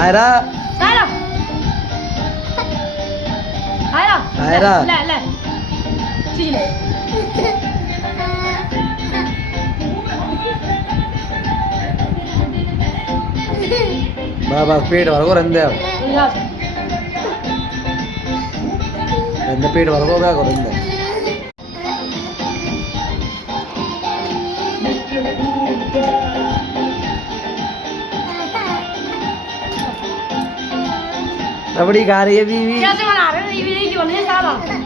आयरा आयरा आयरा आयरा ले ले चीज ले बाबा पेट वर्गो रंदे पेट वर्गो क्या करो रंदे रबड़ी खा रही है बीवी कैसे बना रहे हैं ये क्यों नहीं साला